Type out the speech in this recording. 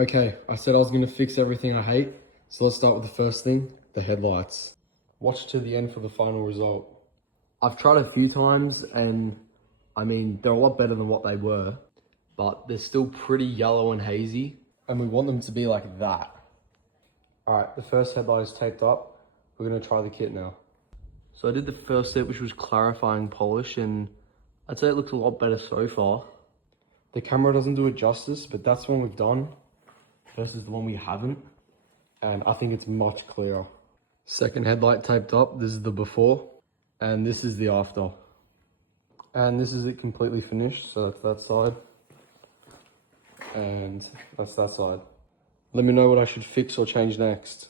Okay, I said I was going to fix everything I hate, so let's start with the first thing, the headlights. Watch to the end for the final result. I've tried a few times and I mean, they're a lot better than what they were, but they're still pretty yellow and hazy, and we want them to be like that. All right, the first headlight is taped up. We're gonna try the kit now. So I did the first step, which was clarifying polish, and I'd say it looks a lot better so far. The camera doesn't do it justice, but that's the one we've done versus the one we haven't, and I think it's much clearer. Second headlight taped up. This is the before, and this is the after. And this is it completely finished, so that's that side. And that's that side. Let me know what I should fix or change next.